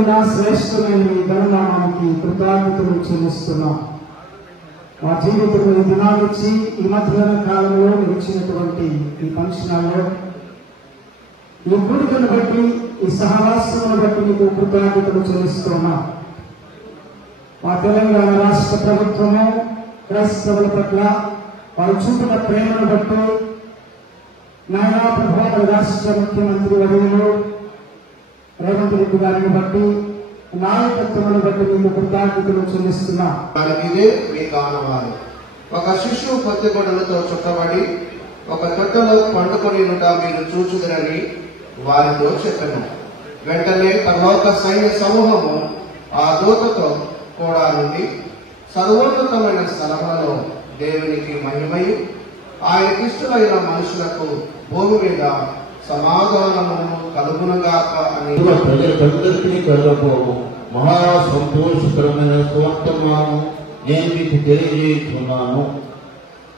ఉన్నతమైన శ్రేష్టమైన ఈ ధననామానికి కృతజ్ఞతలు చెల్లిస్తున్నాం. మా జీవితంలో ఈ దినాలిచ్చి ఈ మధ్యాహ్న కాలంలో నిలిచినటువంటి ఈ ఫంక్షన్లో ఈ కూడికను బట్టి ఈ సహవాసమును బట్టి మీకు కృతజ్ఞతలు చెల్లిస్తున్నాం. మా తెలంగాణ రాష్ట్ర ప్రభుత్వము క్రైస్తవుల పట్ల వారు చూపిన ప్రేమను బట్టి నాయనా ప్రభు రాష్ట్ర ముఖ్యమంత్రి వర్యులు రేవంత్ రెడ్డి గారిని బట్టి నాయకత్వమును బట్టి మేము కృతజ్ఞతలు చెల్లిస్తున్నాం. ఇదే మీ కానవారు. ఒక శిశువు పొత్తిగుడ్డలతో చుట్టబడి ఒక తొట్టలో పండుకొని మీరు చూచుదరని వారితో చెప్పాను. వెంటనే పరలోక సైన్య సమూహము ఆ దూతతో కూడా నుండి సర్వోన్నతమైన స్థలములలో దేవునికి మహిమయు ఆయనకిష్టులైన మనుషులకు భూమి మీద సమాధానము కలుగునుగాక అని ప్రజలందరికీ కలగబోవు మహా సంతోషకరమైన సువర్తమానము నేను మీకు తెలియజేస్తున్నాను.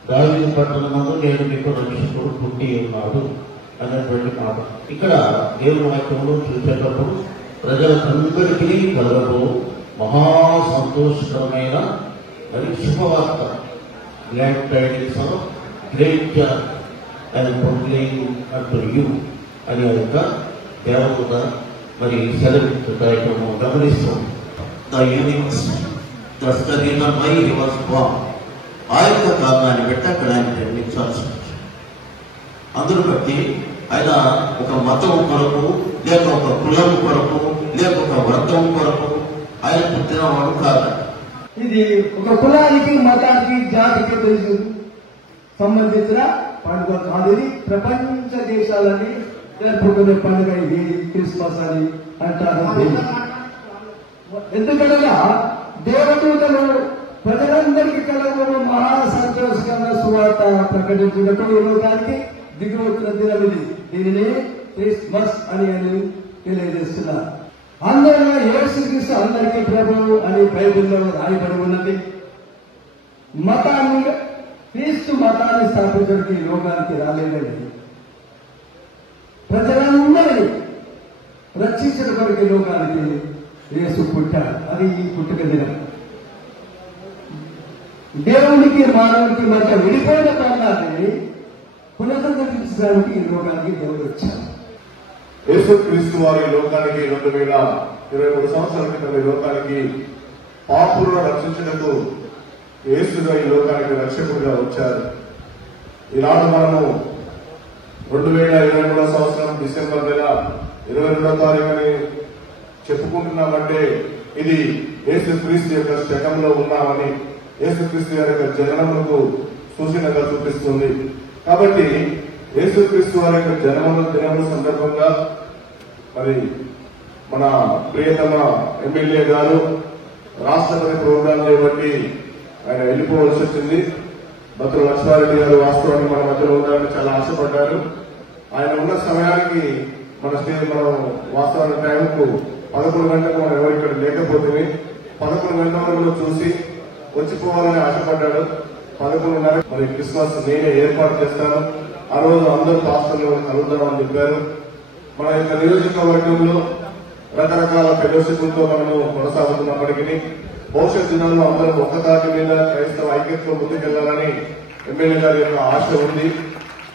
దావీదు పట్టణమందు నేను మీకు రక్షకుడు పుట్టి ఉన్నాడు అనేటువంటి మాట ఇక్కడ దేవుని వాక్యంలో చూసేటప్పుడు ప్రజలందరికీ కలగబోవు మహా సంతోషకరమైన మరి శుభవార్త, glad tidings of great joy and proclaim unto you అని యొక్క దేవత మరి సెలవు కార్యక్రమం గమనిస్తాం. ఆ యొక్క కారణాన్ని బట్టి అక్కడ ఆయన జన్మించాల్సి వచ్చింది. అందును బట్టి ఆయన ఒక మతం కొరకు లేక ఒక కులం కొరకు లేక ఒక వర్గం కొరకు ఆయన పుట్టినవాడు కాదు. ఇది ఒక కులానికి మతానికి జాతికి సంబంధించిన పండుగ కాదు. ఇది ప్రపంచ దేశాలని జరుపుకునే పండుగ ఇది క్రిస్మస్ అని అంటారు. ఎందుకనగా దేవదూతలు ప్రజలందరికీ కలగడం మహా సంతోషకరమైన సువార్త ప్రకటించినప్పుడు ఈ లోకానికి దిగువచ్చిన దినం ఇది. దీనిని క్రిస్మస్ అని తెలియజేస్తున్నారు. అందరిలో యేసుక్రీస్తు అందరికీ ప్రభువు అని బైబిల్లో రాయబడి ఉన్నది. మతాన్ని క్రీస్తు మతాన్ని స్థాపించడానికి ఈ లోకానికి రాలేదండి. ప్రజలందరినీ రక్షించడం కొరకు లోకానికి యేసు పుట్టాడు. అది ఈ పుట్టుక దినం. దేవునికి మానవునికి మధ్య విడిపోయిన కారణాన్ని పునరుద్ధరించడానికి ఈ లోకానికి దేవుడు వచ్చాడు. యేసుక్రీస్తు వారి లోకానికి 2023 సంవత్సరాల క్రితం ఈ లోకానికి పాపులను రక్షించడానికి యేసుగా ఈ లోకానికి రక్షకుడిగా వచ్చారు. ఈనాడు మనము 2023 సంవత్సరం డిసెంబర్ నెల 22వ తారీఖుని చెప్పుకుంటున్నామంటే ఇది యేసుక్రీస్తు యొక్క శకంలో ఉన్నామని, యేసుక్రీస్తు గారి యొక్క జననములకు సూచనగా చూపిస్తుంది. కాబట్టి యేసుక్రీస్తు వారి యొక్క జన్మదినముల సందర్భంగా మరి మన ప్రియతమ ఎమ్మెల్యే గారు రాష్ట్రపతి ప్రోగ్రాం చేపట్టి ఆయన వెళ్ళిపోవలసి వచ్చింది. బతుల లక్ష్మారెడ్డి గారు వాస్తవానికి మన మధ్యలో ఉండాలని చాలా ఆశపడ్డారు. ఆయన ఉన్న సమయానికి మన వాస్తవానికి టైంకు 11 గంటలకు మనం ఎవరు ఇక్కడ లేకపోతే 11 గంటల వరకు చూసి వచ్చిపోవాలని ఆశపడ్డాడు. 11:30 మరి క్రిస్మస్ నేనే ఏర్పాటు చేస్తాను, ఆ రోజు అందరూ పాస్టర్లు కలుద్దామని చెప్పారు. మన యొక్క నియోజకవర్గంలో రకరకాల ఫెలోషిప్లతో మనము కొనసాగుతున్నప్పటికీ భవిష్యత్ దినాల్లో అందరం ఒక్క తాటి మీద క్రైస్తవ ఐక్యతలో ముందుకెళ్లాలని ఎమ్మెల్యే గారి యొక్క ఆశ ఉంది.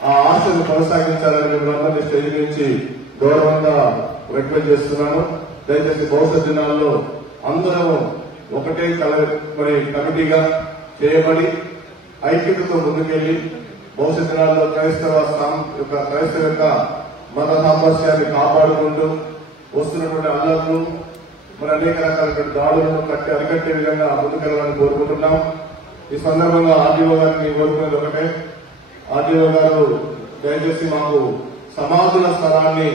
ఆ ఆశను కొనసాగించాలని మిమ్మల్ని స్టేజ్ నుంచి గౌరవంగా రిక్వెస్ట్ చేస్తున్నాను. దయచేసి భవిష్యత్ దినాల్లో అందరం ఒకటే మరి కమిటీగా చేయబడి ఐక్యతతో ముందుకెళ్లి భవిష్యత్ దినాల్లో క్రైస్తవ యొక్క మత సామరస్యాన్ని కాపాడుకుంటూ వస్తున్నటువంటి అల్లర్లు మరి అనేక రకాలైన దాడులను అరికట్టే విధంగా ముందుకెళ్లాలని కోరుకుంటున్నాం. ఈ సందర్భంగా ఆర్డీఓ గారిని కోరుకునేది ఒకటే, ఆర్డీఓ గారు దయచేసి మాకు సమాధుల స్థలాన్ని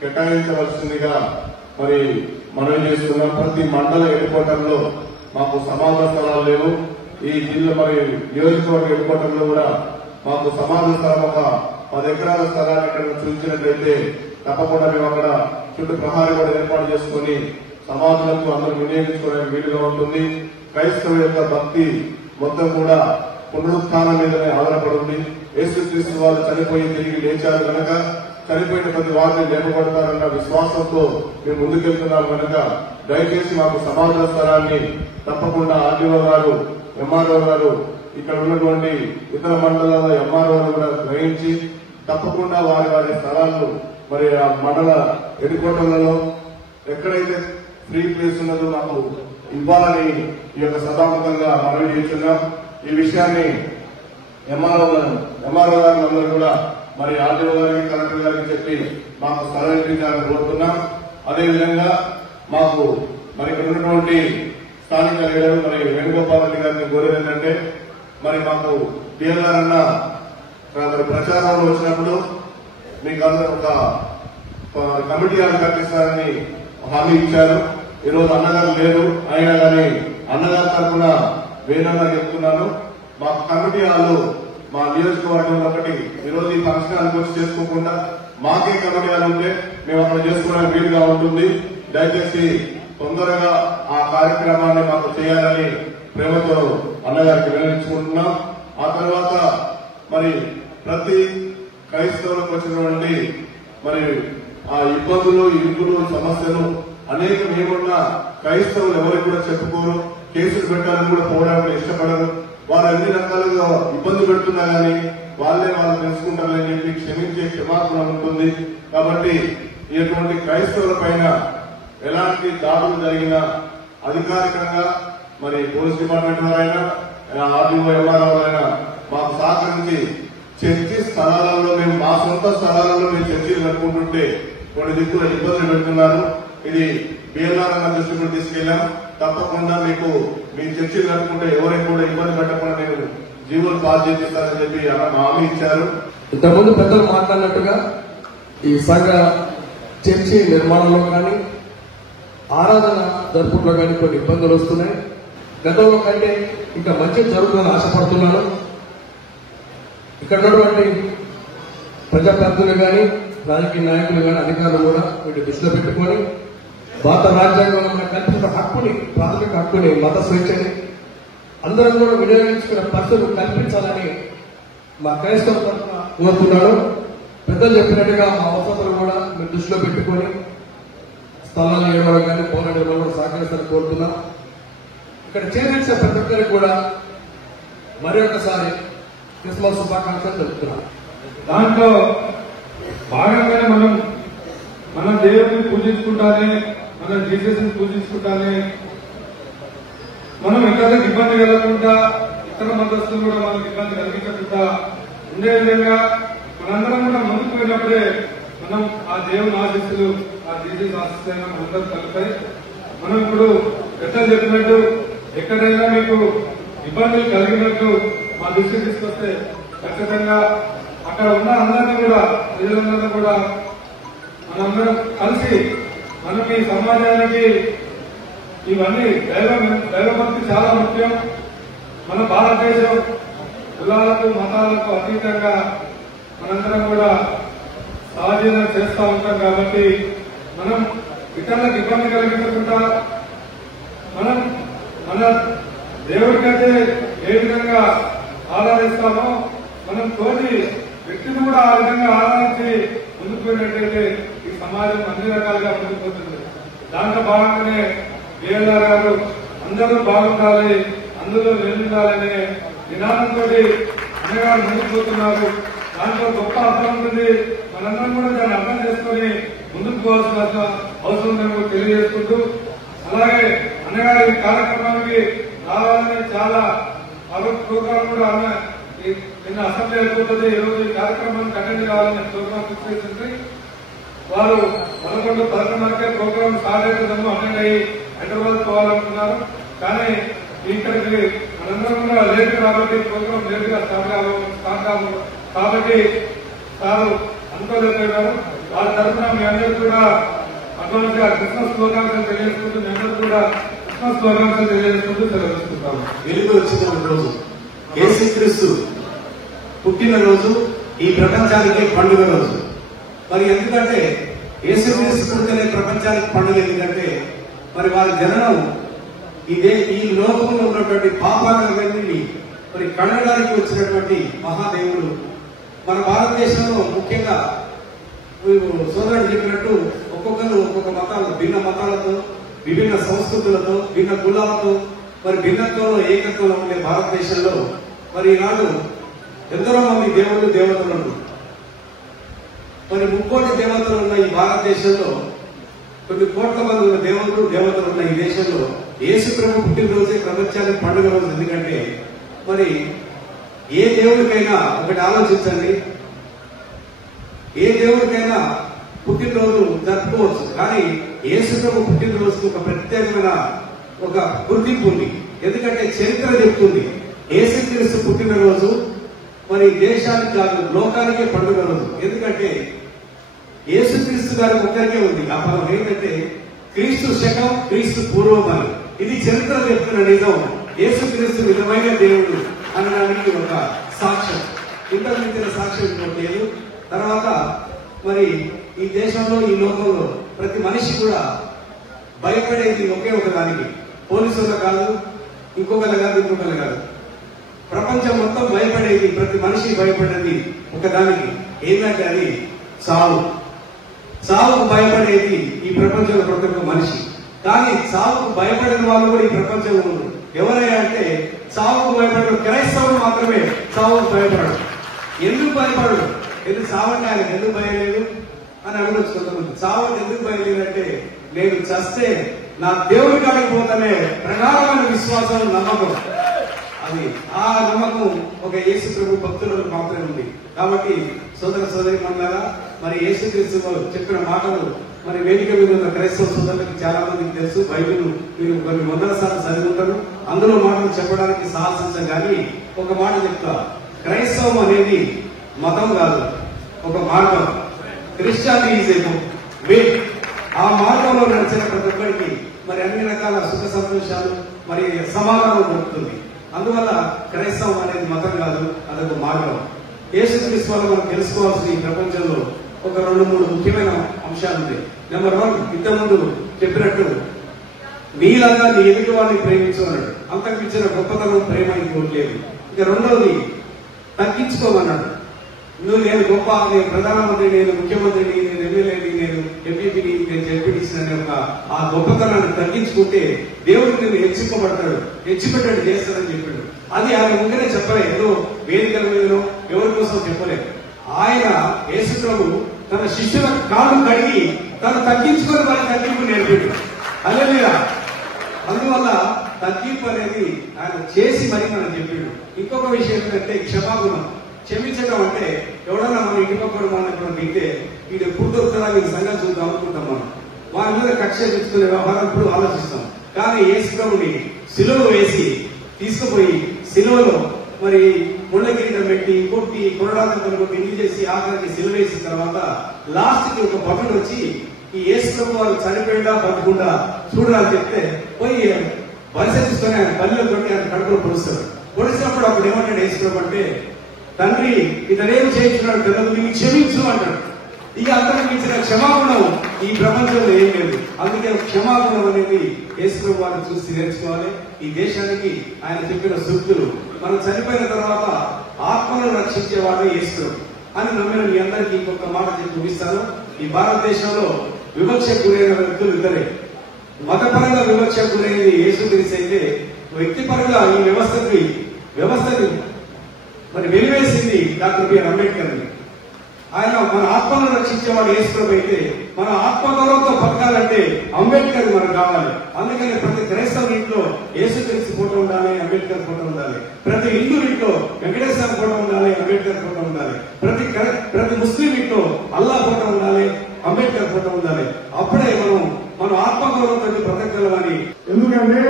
కేటాయించవలసిందిగా మరి మనవి చేస్తున్నాం. ప్రతి మండల హెడ్క్వార్టర్లో మాకు సమాధుల స్థలాలు లేవు. ఈ జిల్లా మరి నియోజకవర్గ హెడ్క్వార్టర్లో కూడా మాకు సమాధుల స్థలం ఒక 10 ఎకరాల స్థలాన్ని ఇక్కడ చూపించినట్లయితే తప్పకుండా మేము అక్కడ చుట్టూ ప్రహారీ కూడా ఏర్పాటు చేసుకుని సమాధులకు అందరూ వినియోగించుకోవడానికి వీలుగా ఉంటుంది. క్రైస్తవ యొక్క భక్తి మొత్తం కూడా పునరుత్థానం మీదనే ఆధారపడి ఉంది. యేసుక్రీస్తు వారు చనిపోయి తిరిగి లేచారు కనుక చనిపోయిన ప్రతి వారిని లేపబడతారన్న విశ్వాసంతో మేము ముందుకెళ్తున్నాం కనుక దయచేసి మాకు సమాధాన స్థలాన్ని తప్పకుండా ఆర్డీఓ గారు, ఎంఆర్ఓ గారు, ఇక్కడ ఉన్నటువంటి ఇతర మండలాల ఎంఆర్ఓలు కూడా గ్రహించి తప్పకుండా వారి వారి స్థలాలను మరి ఆ మండల ఎడికోటలలో ఎక్కడైతే ఫ్రీ ప్లేస్ ఉన్నదో మాకు ఇవ్వాలని ఈ యొక్క సభాముఖంగా మనవి చేస్తున్నాం. ఈ విషయాన్ని ఎంఆర్ఓ గారు అందరూ కూడా మరి ఆర్డీఓ గారికి, కలెక్టర్ గారికి చెప్పి మాకు స్థలం ఇప్పించాలని కోరుతున్నాం. అదేవిధంగా మాకు మరి ఇక్కడ ఉన్నటువంటి స్థానిక లీడర్ మరి వేణుగోపాల్ రెడ్డి గారిని కోరేది ఏంటంటే మరి మాకు డిఎల్ఆర్ అన్న మరి ప్రచారంలో వచ్చినప్పుడు మీకు అందరూ ఒక కమిటీ కట్టిస్తారని హామీ ఇచ్చారు. ఈరోజు అన్నగారు లేరు, అయినా కానీ అన్నగారి తరఫున వేణుగా చెప్తున్నాను, మాకు కమిటీ హాలు మా నియోజకవర్గంలో ఒకటి ఈరోజు ఈ ఫంక్షన్ హాల్ వచ్చి చేసుకోకుండా మాకే కమిటీ హాల్ ఉంటే మేము అక్కడ చేసుకోవడానికి వీలుగా ఉంటుంది. దయచేసి తొందరగా ఆ కార్యక్రమాన్ని మాకు చేయాలని ప్రేమతో అన్నగారికి వినియోగించుకుంటున్నాం. ఆ తర్వాత మరి ప్రతి క్రైస్తవులకు వచ్చినటువంటి మరి ఆ ఇబ్బందులు, ఇరుకులు, సమస్యలు అనేక ఏమున్నా క్రైస్తవులు ఎవరికి కూడా చెప్పుకోరు, కేసులు పెట్టాలని కూడా పోవడానికి ఇష్టపడరు. వాళ్ళు అన్ని రకాలుగా ఇబ్బంది పెడుతున్నా గానీ వాళ్ళు తెలుసుకుంటారని చెప్పి క్షమించే క్షమాపణ ఉంటుంది. కాబట్టి ఇటువంటి క్రైస్తవుల పైన ఎలాంటి దాడులు జరిగినా అధికారికంగా మరి పోలీస్ డిపార్ట్మెంట్ వారైనా, ఆర్డీఓ, ఎంఆర్ఓ అయినా మాకు సహకరించి చర్చి స్థలాలలో మేము మా సొంత స్థలాలలో మేము చర్చలు కట్టుకుంటుంటే కొన్ని దిక్కుల ఇబ్బందులు పెడుతున్నారు. ఇది బిఎల్ఆర్ అన్న దృష్టికి తీసుకెళ్లాం. తప్పకుండా మీకు మీ చర్చలు కట్టుకుంటే ఎవరికి కూడా ఇబ్బంది పెట్టకుండా నేను జీవోలు పాస్ చేస్తానని చెప్పి హామీ ఇచ్చారు. ఇంతకుముందు పెద్దలు మాట్లాడినట్టుగా ఈ సంఘ చర్చి నిర్మాణంలో కానీ ఆరాధన జరుపుట్లో కానీ కొన్ని ఇబ్బందులు వస్తున్నాయి. గతంలో కంటే ఇంకా మంచి జరుగుతుందని ఆశపడుతున్నాను. ఇక్కడ ఉన్నటువంటి ప్రజాప్రతినిధులు కానీ, రాజకీయ నాయకులు కానీ, అధికారులు కూడా వీటి దృష్టిలో పెట్టుకొని భారత రాజ్యాంగంలో ఉన్న కల్పించిన హక్కుని, ప్రాథమిక హక్కుని, మత స్వేచ్ఛని అందరం కూడా వినియోగించుకునే పరిస్థితులు కల్పించాలని మా క్రైస్తవ తరఫున కోరుతున్నాను. పెద్దలు చెప్పినట్టుగా మా అవసరాలు కూడా మీరు దృష్టిలో పెట్టుకొని స్థలాలు ఇవ్వడం కానీ, పౌరులు ఇవ్వడం కూడా సహకరిస్తారని కోరుతున్నాం. ఇక్కడ చేరించిన ప్రతి ఒక్కరికి కూడా మరి ఒకసారి క్రిస్మస్ శుభాకాంక్షలు తెలుపుతున్నాం. దాంట్లో భాగంగానే మనం దేవుడిని పూజించుకుంటానే, మనం జీసస్ ని పూజించుకుంటానే, మనం ఇతరులకు ఇబ్బంది కలగకుండా, ఇతర మతస్థులు కూడా మనకు ఇబ్బంది కలిగించకుండా ఉండే విధంగా మనందరం కూడా ముందుకు పోయినప్పుడే మనం ఆ దేవుని ఆశీస్సులు, ఆ జీసస్ ఆశీస్సులైనా మనందరూ కలిపాయి. మనం ఇప్పుడు పెద్దలు చెప్పినట్టు ఎక్కడైనా మీకు ఇబ్బందులు కలిగినట్టు మా దృష్టికి తీసుకొస్తే ఖచ్చితంగా అక్కడ ఉన్న అందరినీ కూడా, ప్రజలందరినీ కూడా మనందరం కలిసి మనం ఈ సమాజానికి ఇవన్నీ దైవభక్తి చాలా ముఖ్యం. మన భారతదేశం కులాలకు, మతాలకు అతీతంగా మనందరం కూడా సహజీవనం చేస్తూ ఉంటాం. కాబట్టి మనం ఇతరులకు ఇబ్బంది కలిగించకుండా మనం మన దేవుడికైతే ఏ విధంగా ఆరాధిస్తామో మనం తోటి వ్యక్తిని కూడా ఆ విధంగా ఆరాధించి ముందుకు పోయినట్టయితే ఈ సమాజం అన్ని రకాలుగా ముందుకు పోతుంది. దాంట్లో భాగంగానే బిఎల్ఆర్ గారు అందరూ బాగుండాలి, అందులో నిలబడాలనే నినాదంతో అన్నగారు ముందుకు పోతున్నారు. దాంట్లో గొప్ప అర్థం ఉంటుంది. మనందరం కూడా దాన్ని అర్థం చేసుకుని ముందుకు పోవాల్సిన అవసరం మేము తెలియజేసుకుంటూ, అలాగే అన్నగారి కార్యక్రమానికి రావాలని చాలా ప్రోగ్రాం కూడా నిన్న అసెంబ్లీ అయిపోతుంది. ఈ రోజు ఈ కార్యక్రమానికి అటెండ్ కావాలని ప్రోగ్రాం ఫిక్స్ చేసింది. వారు 11:11కే ప్రోగ్రాం స్టార్ట్ అవుతుందేమో అటెండ్ అయ్యి హైదరాబాద్ పోవాలనుకున్నారు. కానీ ఇక్కడికి మనందరం కూడా లేట్ కాబట్టి ప్రోగ్రాం లేట్ గా స్టార్ట్ కాబట్టి సారు అనుకోలేకపోయారు. వారి తరఫున మీ అందరూ కూడా అడ్వాన్స్ గా క్రిస్మస్ శుభాకాంక్షలు తెలియజేసుకుంటూ, మీ అందరూ కూడా క్రిస్మస్ శుభాకాంక్షలు తెలియజేసుకుంటూ తెలియజేసుకుంటాము. వెలుగు వచ్చిన రోజు, యేసుక్రీస్తు పుట్టినరోజు, ఈ ప్రపంచానికి పండుగ రోజు. మరి ఎందుకంటే యేసుక్రీస్తు పుట్టిన ప్రపంచానికి పండుగ ఎందుకంటే మరి వారి జననం ఈ లోకంలో ఉన్నటువంటి పాపాలన్నీ మరి కడగడానికి వచ్చినటువంటి మహాదేవుడు. మన భారతదేశంలో ముఖ్యంగా సోదరుడు చెప్పినట్టు ఒక్కొక్కరు ఒక్కొక్క మతాలు భిన్న మతాలతో విభిన్న సంస్కృతులతో భిన్న కులాలతో మరి భిన్నత్వంలో ఏకత్వంలో ఉండే భారతదేశంలో మరి ఈనాడు ఎందరో మంది దేవుళ్ళు దేవతలు ఉన్నారు. మరి 3 కోట్ల దేవతలు ఉన్న ఈ భారతదేశంలో కొన్ని కోట్ల మంది ఉన్న దేవతలు ఉన్న ఈ దేశంలో యేసు ప్రభు పుట్టినరోజే ప్రపంచానికి పండుగ రోజు. ఎందుకంటే మరి ఏ దేవుడికైనా ఒకటి ఆలోచించండి, ఏ దేవుడికైనా పుట్టినరోజు జరుపుకోవచ్చు, కానీ యేసు ప్రభు పుట్టినరోజుకు ఒక ప్రత్యేకమైన ఒక గుర్తింపు ఉంది. ఎందుకంటే చరిత్ర చెప్తుంది యేసుక్రీస్తు పుట్టినరోజు మరి దేశానికి కాదు లోకానికే పండుగ రోజు. ఎందుకంటే యేసుక్రీస్తు గారి ఒక్కరికే ఉంది ఆ పదం. ఏంటంటే క్రీస్తు శకం క్రీస్తు పూర్వం అని. ఇది చరిత్ర చెప్తున్న నిజం. యేసుక్రీస్తు నిజమైన దేవుడు అనడానికి ఒక సాక్ష్యం. ఇంతకు మించిన సాక్ష్యం ఇంకోటి లేదు. తర్వాత మరి ఈ దేశంలో ఈ లోకంలో ప్రతి మనిషి కూడా భయపడేది ఒకే ఒక దానికి, పోలీసులు కాదు, ఇంకొకరు కాదు. ప్రపంచం మొత్తం భయపడేది, ప్రతి మనిషి భయపడేది ఒక దానికి. ఏంటంటే అది చావు. చావుకు భయపడేది ఈ ప్రపంచంలో ప్రతి ఒక్క మనిషి. కానీ చావుకు భయపడిన వాళ్ళు కూడా ఈ ప్రపంచంలో ఉన్నారు. ఎవరైనా అంటే చావుకు భయపడరు క్రైస్తవులు మాత్రమే చావుకు భయపడరు. ఎందుకు భయపడరు? ఎందుకు చావంటే ఆయనకు ఎందుకు భయం లేదు అని అడగచ్చు కొంతమంది. చావుకు ఎందుకు భయం లేదంటే నేను చస్తే నా దేవుడి కాడికి పోతానే ప్రగాఢమైన విశ్వాసం, నమ్మకం. అది ఆ నమ్మకం ఒక యేసు ప్రభు భక్తులకు మాత్రమే ఉంది. కాబట్టి సోదర సోదరి మండలారా, మరి యేసుక్రీస్తు చెప్పిన మాటలు మరి వేదిక మీద ఉన్న క్రైస్తవ సోదరులకు చాలా మందికి తెలుసు. బైబిల్ మీరు కొన్ని 100 సార్లు చదువుతారు. అందులో మాటలు చెప్పడానికి సాహసించం. కానీ ఒక మాట చెప్తా, క్రైస్తవం అనేది మతం కాదు, ఒక మార్గం. క్రిస్టియానిటీ ఈజ్ ఏ వే. ఆ మార్గంలో నడిచిన ప్రతి ఒక్కరికి మరి అన్ని రకాల సుఖ సంతోషాలు మరి సమాధానం దొరుకుతుంది. అందువల్ల క్రైస్తవం అనేది మతం కాదు, అదొక మార్గం. యేసుక్రీస్తు వల్ల మనం తెలుసుకోవాల్సిన ఈ ప్రపంచంలో ఒక 2-3 ముఖ్యమైన అంశాలు ఉంటాయి. నెంబర్ 1, ఇంతకుముందు చెప్పినట్టు నీలాగా నీ ఎదుటి వాడిని ప్రేమించు అన్నాడు. అంతకు ఇచ్చిన గొప్పతనం ప్రేమ ఇంకోటి లేదు. ఇక రెండవది తగ్గించుకోమన్నాడు. నేను గొప్ప, నేను ప్రధానమంత్రి, నేను ముఖ్యమంత్రిని, నేను ఎమ్మెల్యేని, నేను ఎంపీని, నేను జడ్పీటీసీ ఒక ఆ గొప్పతనాన్ని తగ్గించుకుంటే దేవుడు నేను హెచ్చింపబడతాడు, హెచ్చిపెట్టాడు చేస్తాడని చెప్పాడు. అది ఆయన ముందునే చెప్పలే, ఏదో వేదికల మీదనో ఎవరి కోసం చెప్పలేదు. ఆయన యేసు ప్రభు తన శిష్యుల కాళ్ళు కడిగి తను తగ్గించుకొని వాళ్ళ తగ్గింపు నేర్పాడు. అదే లేదా? అందువల్ల తగ్గింపు అనేది ఆయన చేసి మరి మనం చెప్పాడు. ఇంకొక విషయం ఏంటంటే క్షమాగుణం. క్షమించడం అంటే ఎవడన్నా మనం ఇంటి పక్కన మనం దిగితే వీడు ఎప్పుడు దొరుకుతారా వీడి సంగతి చూద్దాం అనుకుంటాం. మనం వారి మీద కక్ష తెచ్చుకునే వ్యవహారం ఇప్పుడు ఆలోచిస్తాం. కానీ యేసు ప్రభుని సిలువ వేసి తీసుకుపోయి సిలువలో మరి ముళ్ళ కిరీటం పెట్టి కొట్టి కొరడాలను కొట్టి ఇల్లు చేసి ఆఖరికి సిలువ వేసిన తర్వాత లాస్ట్ కి ఒక భటుడు వచ్చి ఈ యేసు ప్రభు వారు చనిపోయిందా బతుకుండా చూడరా అని చెప్తే పోయి వలస తీసుకొని ఆయన బలిలో కొట్టి ఆయన కడుపులో పొడుస్తాడు. పొడిచినప్పుడు అప్పుడు ఏమంటాడు యేసు ప్రభు అంటే, తండ్రి ఇతనేం చేయించున్నాడు కదా, నీకు క్షమించు అంటాడు. ఇక అంతకు ఇచ్చిన క్షమాగుణం ఈ ప్రపంచంలో ఏం లేదు. అందుకే క్షమాగుణం అనేది యేసు ప్రభు వారిని చూసి నేర్చుకోవాలి. ఈ దేశానికి ఆయన చెప్పిన సూక్తులు మనం చనిపోయిన తర్వాత ఆత్మను రక్షించేవాడే యేసు ప్రభు అని నమ్మిన మీ అందరికీ ఇంకొక మాట చెప్పి చూపిస్తాను. ఈ భారతదేశంలో వివక్ష గురైన వ్యక్తులు ఇద్దరే. మతపరంగా వివక్ష గురైంది యేసుక్రీస్తు అయితే, వ్యక్తిపరంగా ఈ వ్యవస్థని మరి వెలివేసింది డాక్టర్ బిఆర్ అంబేద్కర్. ఆయన మన ఆత్మను రక్షించేవాడు యేసు ప్రభు అయితే, మన ఆత్మగౌరవంతో బతకాలంటే అంబేద్కర్ మనకు కావాలి. అందుకని ప్రతి క్రైస్తవ ఇంట్లో యేసుక్రీస్తు ఫోటో ఉండాలి, అంబేద్కర్ ఫోటో ఉండాలి. ప్రతి హిందూ ఇంట్లో వెంకటేశ్వర ఫోటో ఉండాలి, అంబేద్కర్ ఫోటో ఉండాలి. ప్రతి ముస్లిం ఇంట్లో అల్లా ఫోటో ఉండాలి, అంబేద్కర్ ఫోటో ఉండాలి. అప్పుడే మనం ఆత్మగౌరవంతో బ్రతకగలమని. ఎందుకంటే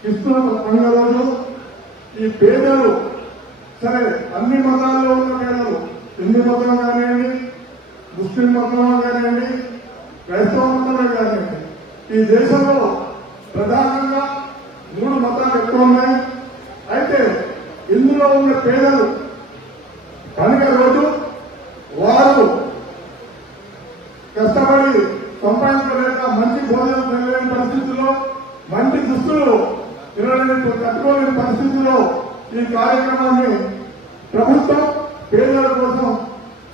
క్రిస్తుల పండుగ రోజు ఈ పేదలు, సరే అన్ని మతాల్లో ఉన్న పేదలు, హిందూ మతం కానివ్వండి, ముస్లిం మతం కానివ్వండి, క్రైస్తవ మతమే కానివ్వండి, ఈ దేశంలో ప్రధానంగా 3 మతాలు ఎక్కువ ఉన్నాయి. అయితే ఇందులో ఉన్న పేదలు పండుగ రోజు వారు కష్టపడి సంపాదించలేక మంచి భోజనం తినలేని పరిస్థితుల్లో, మంచి దుస్తులు కట్టుకోలేని పరిస్థితుల్లో ఈ కార్యక్రమాన్ని ప్రభుత్వం పేదల కోసం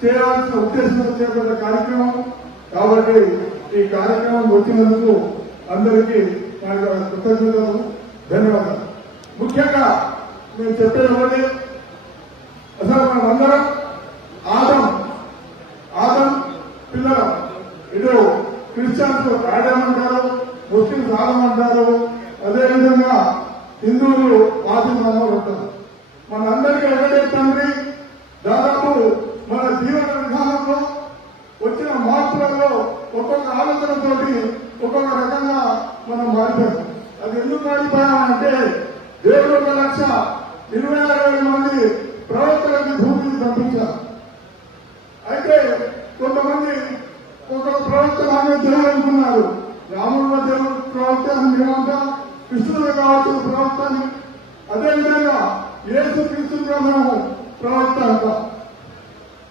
చేయాల్సిన ఉద్దేశంతో చేపట్టిన కార్యక్రమం. కాబట్టి ఈ కార్యక్రమం వచ్చినందుకు అందరికీ నా యొక్క కృతజ్ఞతలు, ధన్యవాదాలు. ముఖ్యంగా నేను చెప్పేది అసలు మనమందరం ఆదం పిల్లలు. ఇటు క్రిస్టియన్స్ ఆడమ్ అంటారు, ముస్లింస్ ఆదం అంటారు, అదేవిధంగా హిందువులు ఆదిమానవులు అంటారు. మనందరికీ ఒకటే తండ్రి. దాదాపు మన జీవన విధానంలో వచ్చిన మార్పులలో ఒక్కొక్క ఆలోచనతోటి ఒక్కొక్క రకంగా మనం మారిపోయాం. అది ఎందుకు మారిపోయామంటే దేవుడు 1,26,000 మంది ప్రవక్తలకి భూమిని పంపించారు. అయితే కొంతమంది ఒక్కొక్క ప్రవక్తలాగే దేవుడు అనుకున్నారు. రాముడు దేవుడు ప్రవక్త అని మేమంటాం, కృష్ణుడు కావచ్చు ప్రవక్త అని. అదేవిధంగా యేసు క్రీస్తు మేము ప్రవక్త అంటాం.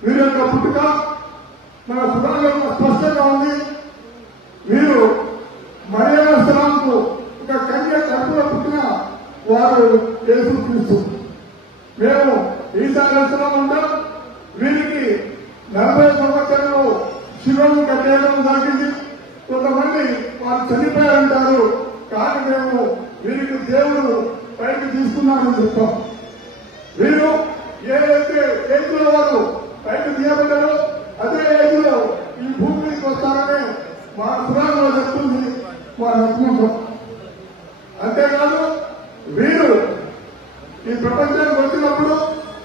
వీరి యొక్క పుట్టుక మన పురాణంలో స్పష్టంగా ఉంది. వీరు మరియా స్థలానికి ఒక కన్య కడుపులో పుట్టిన వారు యేసు క్రీస్తు. మేము ఈసా అలైహిస్సలాం ఉంటాం. వీరికి 40 సంవత్సరాలు శిలువను కట్టేయడం జరిగింది. కొంతమంది వారు చనిపోయారంటారు. కానీ మేము వీరికి దేవుడు పైకి తీసుకున్నామని చెప్తాం. వీరు ఏదైతే ఏజ్లో వారు పైకి తీయబడ్డారో అదే ఏజ్లో ఈ భూమి మీదకి వస్తారని మా పురాణంలో చెప్తుంది మా నమ్మకం. అంతేకాదు వీరు ఈ ప్రపంచానికి వచ్చినప్పుడు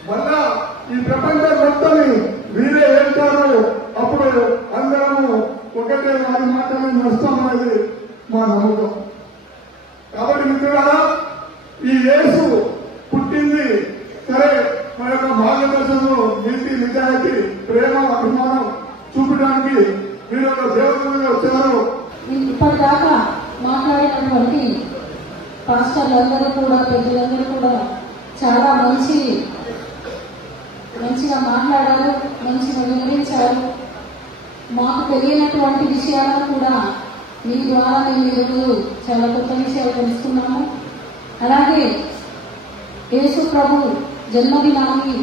మళ్ళా ఈ ప్రపంచం మొత్తాన్ని వీరే వెళ్తారు. అప్పుడు అందరము ఒకటే వారి మాటలను వస్తామనేది మా నమ్మకం. కాబట్టి మిత్రులారా, ఈ యేసు పుట్టింది సరే మన యొక్క మార్గదర్శనం, నీతి, నిజాయితీ, ప్రేమ, అభిమానం చూపడానికి మీరు ఒక దేవతలుగా వచ్చారు. ఇప్పటిదాకా మాట్లాడినటువంటి పాస్టర్లందరూ కూడా, పెద్దలందరూ కూడా చాలా మంచిగా మాట్లాడారు, మంచిగా వివరించారు. మాకు తెలియనటువంటి విషయాలను కూడా మీ ద్వారా మేము ఈరోజు చాలా కొత్త విషయాలు తెలుసుకున్నాము. అలాగే యేసు ప్రభు జన్మదినాన్ని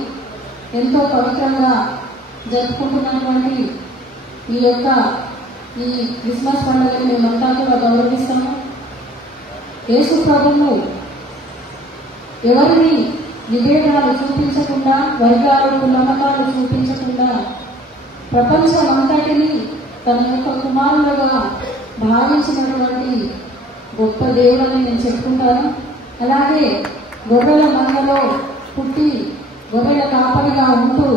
ఎంతో పవిత్రంగా జరుపుకుంటున్నటువంటి ఈ క్రిస్మస్ పండుగని మేమంతా కూడా గౌరవిస్తాము. యేసు ప్రభువు ఎవరిని విభేదాలు చూపించకుండా, వర్గాలు, కులమతాలు చూపించకుండా ప్రపంచం అంతటిని తన యొక్క కుమారులుగా భావించినటువంటి గొప్ప దేవుడని నేను చెప్పుకుంటాను. అలాగే గొర్రెల మందలో పుట్టి గొర్రెల కాపరిగా ఉంటూ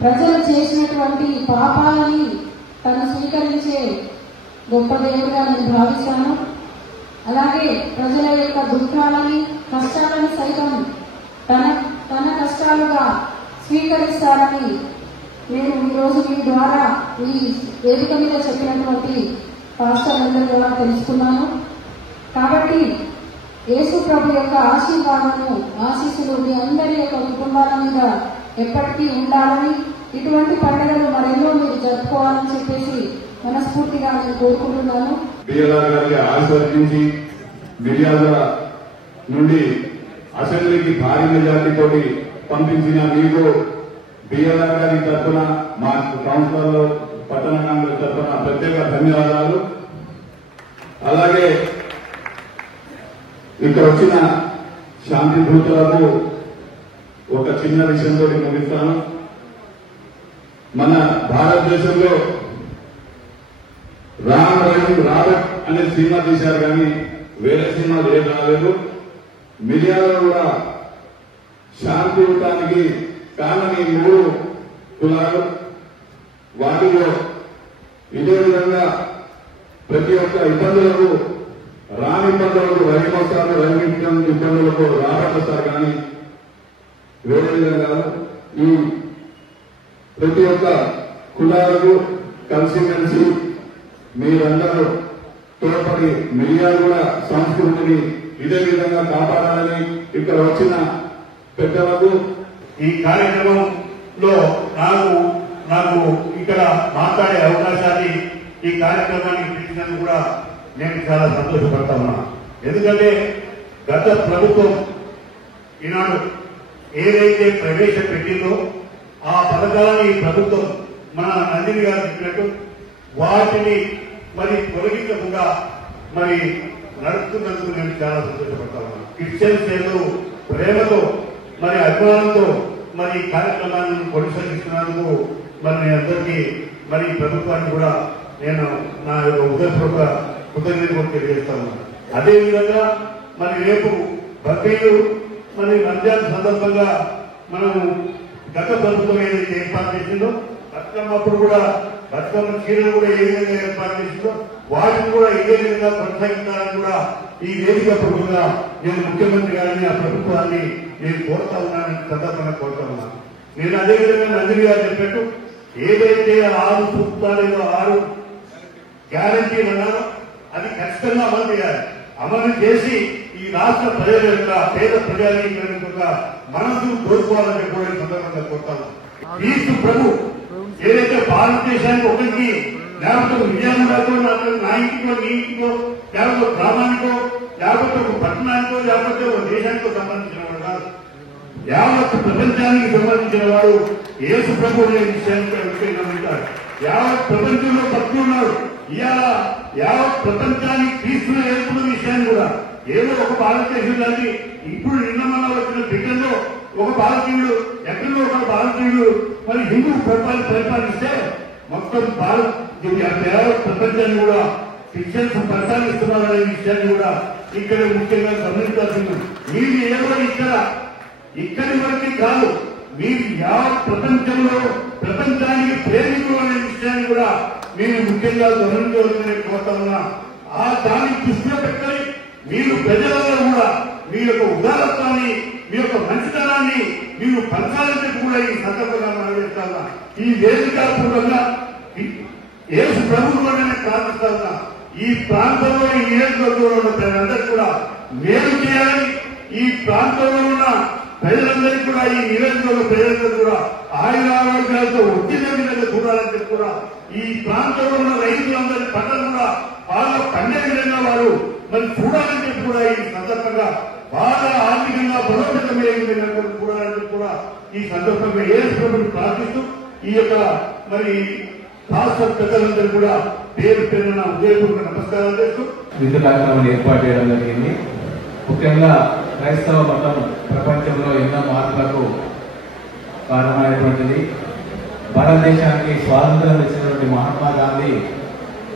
ప్రజలు చేసినటువంటి పాపాలని తను స్వీకరించే గొప్ప దేవుడిగా నేను భావిస్తాను. అలాగే ప్రజల యొక్క దుఃఖాలని, కష్టాలని సైతం తన కష్టాలుగా స్వీకరిస్తారని నేను ఈరోజు మీ ద్వారా ఈ వేదిక మీద చెప్పినటువంటి పాస్టర్లందరూ ద్వారా తెలుసుకున్నాను. కాబట్టి యేసు ప్రభు యొక్క ఆశీస్సులు మీ అందరి యొక్క కుటుంబాల మీద ఎప్పటికీ ఉండాలని, ఇటువంటి పండుగలు మరెన్నో మీరు జరుపుకోవాలని చెప్పేసి మనస్ఫూర్తిగా నేను కోరుకుంటున్నాను. బిఎల్ఆర్ గారికి ఆశీర్వదించి మిర్యాల నుండి అసెంబ్లీకి భారీ మెజార్టీతో పంపించిన మీకు బిఎల్ఆర్ గారి తరఫున, మా కౌన్సిలర్ పట్టణ కాంగ్రెస్ తరఫున ప్రత్యేక ధన్యవాదాలు. అలాగే ఇక్కడ వచ్చిన శాంతి దూతలకు ఒక చిన్న విషయంతో ముగిస్తాను. మన భారతదేశంలో రామ్ రహీం రాబర్ట్ అనే సినిమా తీశారు, కానీ వేరే సినిమాలు ఏం రాలేదు. మిర్యాలలో కూడా శాంతి ఉండటానికి కారణం ఈ 3 కులాలు. వాటిలో ఇదే విధంగా ప్రతి ఒక్క ఇబ్బందులకు రాని ఇబ్బందులకు రహీం వస్తారు, రహీం ఇబ్బందులకు రాబర్ట్ వస్తారు, కానీ వేరే విధంగా ఈ ప్రతి ఒక్క కులాలకు కలిసిమెలిసి మీరందరూ తోడ్పడి మిర్యాలు కూడా సంస్కృతిని ఇదే విధంగా కాపాడాలని ఇక్కడ వచ్చిన పెద్దలకు, ఈ కార్యక్రమంలో నాకు ఇక్కడ మాట్లాడే అవకాశాన్ని, ఈ కార్యక్రమానికి పిలిచినందుకు కూడా నేను చాలా సంతోషపడతా ఉన్నా. ఎందుకంటే గత ప్రభుత్వం ఈనాడు ఏదైతే ప్రవేశపెట్టిందో ఆ పథకాలని ప్రభుత్వం మన నందిని గారు చెప్పినట్టు వాటిని మరి తొలగించకుండా మరి నడుపుతున్నందుకు నేను చాలా సంతోషపడతా ఉన్నాను. క్రిస్టియన్ సేవలు ప్రేమతో మరి అభిమానంతో మరి ఈ కార్యక్రమాన్ని కొనసాగిస్తున్నందుకు మరి నేను అందరికీ మరి ప్రభుత్వాన్ని కూడా నేను నా యొక్క ఉదయపూర్వక కృతజ్ఞతలు తెలియజేస్తాను. అదేవిధంగా మరి రేపు బక్రీద్ మరి రంజాన్ సందర్భంగా మనం గత ప్రభుత్వం ఏదైతే ఏర్పాటు చేసిందో బతుకమ్మప్పుడు కూడా బతుకమ్మ చీరలు కూడా ఏ విధంగా ఏర్పాటు చేసిందో వాటిని కూడా ఇదే విధంగా కొనసాగించాలని కూడా ఈ వేదిక ప్రభుత్వంగా నేను ముఖ్యమంత్రి గారిని ఆ ప్రభుత్వాన్ని నేను కోరుతా ఉన్నానని సందర్భంగా కోరుతా ఉన్నాను. నేను అదేవిధంగా నందిని గారు చెప్పినట్టు ఏదైతే 6 సూత్రాలు 6 గ్యారంటీలు అన్నారో అది ఖచ్చితంగా అమలు చేయాలి. అమలు చేసి ఈ రాష్ట్ర ప్రజల యొక్క పేద ప్రజానీకరణ యొక్క మనసు కోరుకోవాలని కూడా ఈ సందర్భంగా కోరుతాను. క్రీస్తు ప్రభు ఏదైతే భారతదేశానికి ఒకరికి లేకపోతే విజయనగరంలో నా ఇంటికో నీ ఇంటికో లేకపోతే గ్రామానికో లేకపోతే ఒక పట్టణానికో లేకపోతే ఒక దేశానికో సంబంధించిన వాడు కాదు. యావత్ ప్రపంచానికి సంబంధించిన వాడు యేసు ప్రభు అనే విషయాన్ని గమనించాడు. యావత్ ప్రపంచంలో భక్తులు ఉన్నారు. ఇవాళ యావత్ ప్రపంచానికి క్రీస్తులు ఏర్పడిన విషయాన్ని కూడా ఏదో ఒక భారతదేశం లాంటి ఇప్పుడు నిన్న మన వచ్చిన బ్రిటన్లో ఒక భారతీయుడు ఎక్కడో ఒక భారతీయుడు మరి హిందూ పరిపాలిస్తే మొత్తం యావత్ ప్రపంచాన్ని కూడా క్రిస్టియన్స్ పరిపాలిస్తున్నారనే విషయాన్ని కూడా ఇక్కడ ముఖ్యంగా గమనించాల్సింది. మీరు ఏదో ఇక్కడి వరకు కాదు, మీరు యావత్ ప్రపంచంలో ప్రపంచానికి ప్రేమికులు అనే విషయాన్ని కూడా మీరు ముఖ్యంగా గమనించవలసిన కోరుతా ఉన్నా. ఆ దాన్ని దృష్టిలో పెట్టుకొని మీరు ప్రజలలో కూడా మీ యొక్క ఉదారత్వాన్ని మీ యొక్క మంచితనాన్ని మీరు పంచాలని కూడా ఈ సందర్భంగా మనం చేస్తా. ఈ వేదికాపూర్వకంగా యేసు ప్రభుత్వం నేను ప్రార్థిస్తా ఉన్నా. ఈ ప్రాంతంలో ఈ నియోజకవర్గంలో ఉన్న ప్రజలందరికీ కూడా మేలు చేయాలని, ఈ ప్రాంతంలో ఉన్న ప్రజలందరికీ కూడా ఈ నియోజకవర్గ ప్రజలందరూ కూడా ఆయురారోగ్యాలతో ఒత్తిడి విధంగా చూడాలని చెప్పి కూడా ఈ ప్రాంతంలో ఉన్న రైతులందరి పంటలు కూడా బాగా పండే విధంగా వారు మరి చూడాలని చెప్పి కూడా ఈ సందర్భంగా బాగా ఆర్థికంగా బలోపేతమయ్యే విధంగా చూడాలని చెప్పి కూడా ఈ సందర్భంగా యేసు ప్రభువుని ప్రార్థిస్తూ ఈ యొక్క మరి రాష్ట్ర పెద్దలందరూ కూడా పేరు పేరున ఉదయపూర్వక నమస్కారాలు చేస్తూ వివిధ కార్యక్రమాలు ఏర్పాటు చేయడం జరిగింది. ముఖ్యంగా క్రైస్తవ మతం ప్రపంచంలో ఎన్నో మార్పులకు కారణమైనటువంటిది. భారతదేశానికి స్వాతంత్రం ఇచ్చినటువంటి మహాత్మా గాంధీ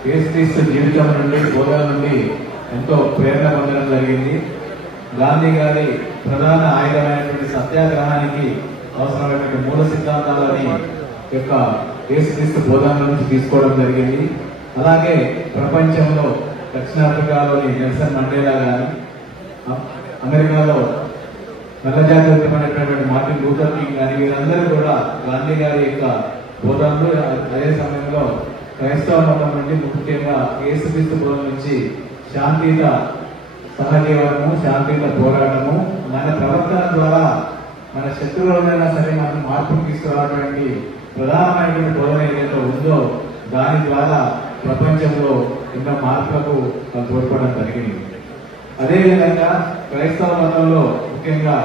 యేసుక్రీస్తు జీవితం నుండి బోధన నుండి ఎంతో ప్రేరణ పొందడం జరిగింది. గాంధీ గారి ప్రధాన ఆయుధమైనటువంటి సత్యాగ్రహానికి అవసరమైనటువంటి మూల సిద్ధాంతాలని యొక్క యేసుక్రీస్తు బోధన నుంచి తీసుకోవడం జరిగింది. అలాగే ప్రపంచంలో దక్షిణాఫ్రికాలోని నెల్సన్ మండేలా గాని, అమెరికాలో నల్లజాతీయమైనటువంటి మార్టిన్ లూథర్ కింగ్ కానీ వీరందరూ కూడా గాంధీ గారి యొక్క బోధనలు, అదే సమయంలో క్రైస్తవ మతం నుండి ముఖ్యంగా యేసుక్రీస్తు బోధన నుంచి శాంతియుత సహజీవనము, శాంతియుత పోరాటము, మన ప్రవర్తన ద్వారా మన శత్రువులైనా సరే మనం మార్పును తీసుకురావడానికి ప్రధానమైనటువంటి బోధన ఏదైతే ఉందో దాని ద్వారా ప్రపంచంలో ఎన్నో మార్పులకు తోడ్పడడం జరిగింది. అదేవిధంగా క్రైస్తవ మతంలో ముఖ్యంగా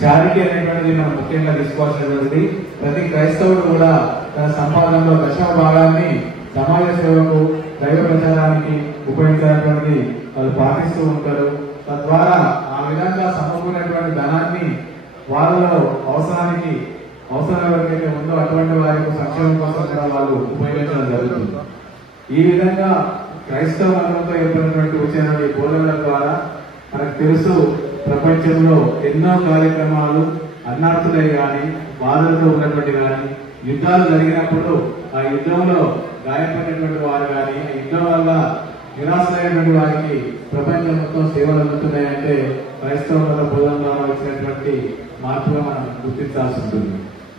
చారిటీ అనేటువంటిది మనం ముఖ్యంగా తీసుకోవాల్సినటువంటి ప్రతి క్రైస్తవుడు కూడా తన సంపాదనలో దశమ భాగాన్ని సమాజ సేవకు, దైవ ప్రచారానికి ఉపయోగించినటువంటి వాళ్ళు పాటిస్తూ ఉంటారు. తద్వారా ఆ విధంగా సమకూరినటువంటి ధనాన్ని వాళ్ళలో అవసరం ఎవరికైతే ఉందో అటువంటి వారి సంక్షేమం కోసం కూడా వాళ్ళు ఉపయోగించడం జరుగుతుంది. ఈ విధంగా క్రైస్తవ మతంతో ఏర్పడినటువంటి వచ్చిన బోధనల ద్వారా మనకు తెలుసు ప్రపంచంలో ఎన్నో కార్యక్రమాలు అన్నార్థులై కానీ, బాధలతో ఉన్నటువంటి కానీ, యుద్ధాలు జరిగినప్పుడు ఆ యుద్ధంలో గాయపడినటువంటి వారు కానీ, ఆ యుద్ధం వల్ల నిరాశలైనటువంటి వారికి ప్రపంచం మొత్తం సేవలు అందుతున్నాయంటే క్రైస్తవ మత బోధన ద్వారా వచ్చినటువంటి మార్పుగా మనం గుర్తించాల్సి ఉంటుంది.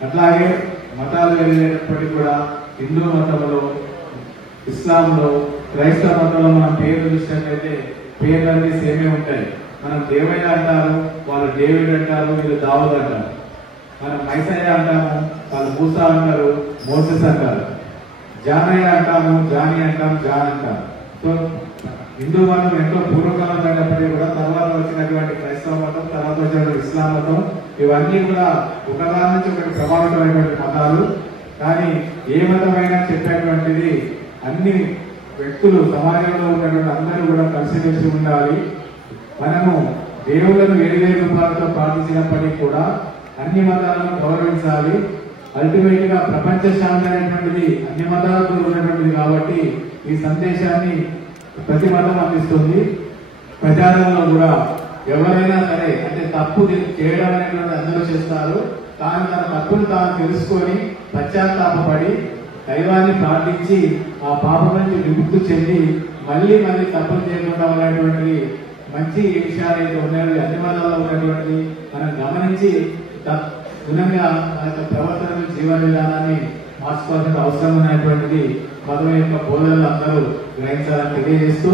అట్లాగే మతాలు వెళ్ళేటప్పటికీ కూడా హిందూ మతంలో, ఇస్లాంలో, క్రైస్తవ మతంలో మనం పేర్లు చూసినట్లయితే పేర్లన్నీ సేమే ఉంటాయి. మనం దేవయ్య అంటారు, వాళ్ళు డేవిడ్ అంటారు, వీళ్ళు దావుద్ అంటారు. మనం మైసయ్య అంటాము, వాళ్ళు మూసా అంటారు, మోసెస్ అంటారు. జానయ్య అంటాము, జానీ అంటాం, జాన్ అంటారు. సో హిందూ మతం ఎంతో పూర్వకాలం అయినప్పటికీ కూడా తర్వాత వచ్చినటువంటి క్రైస్తవ మతం, తర్వాత వచ్చినటువంటి ఇస్లాం మతం ఇవన్నీ కూడా ఒకదాని నుంచి ఒకటి ప్రభావితమైనటువంటి మతాలు. కానీ ఏ మతమైనా చెప్పేటువంటిది అన్ని వ్యక్తులు సమాజంలో ఉన్నటువంటి అందరూ కూడా కలిసిమెలిసి ఉండాలి. మనము దేవుళ్ళను వేరు రూపాలతో ప్రార్థించినప్పటికీ కూడా అన్ని మతాలను గౌరవించాలి. అల్టిమేట్ గా ప్రపంచ శాంతి అనేటువంటిది అన్ని మతాలతో ఉన్నటువంటిది కాబట్టి ఈ సందేశాన్ని ప్రతి మతం అందిస్తుంది. ప్రచారంలో కూడా ఎవరైనా సరే అంటే తప్పు చేయడం అనేటువంటి అందరూ చేస్తారు. కానీ తన తప్పును తాను తెలుసుకొని పశ్చాత్తాపడి దైవాన్ని ప్రార్థించి ఆ పాపం నుంచి విముక్తి చెంది మళ్ళీ తప్పులు చేయకుండా ఉన్నటువంటిది మంచి విషయాలు అయితే ఉన్నాయో అన్ని మతాల్లో ఉన్నటువంటి మనం గమనించి గుణంగా మన యొక్క ప్రవర్తన జీవన విధానాన్ని మార్చుకోవాల్సిన అవసరం ఉన్నటువంటిది మతం యొక్క బోధనలు అందరూ గ్రహించాలని తెలియజేస్తూ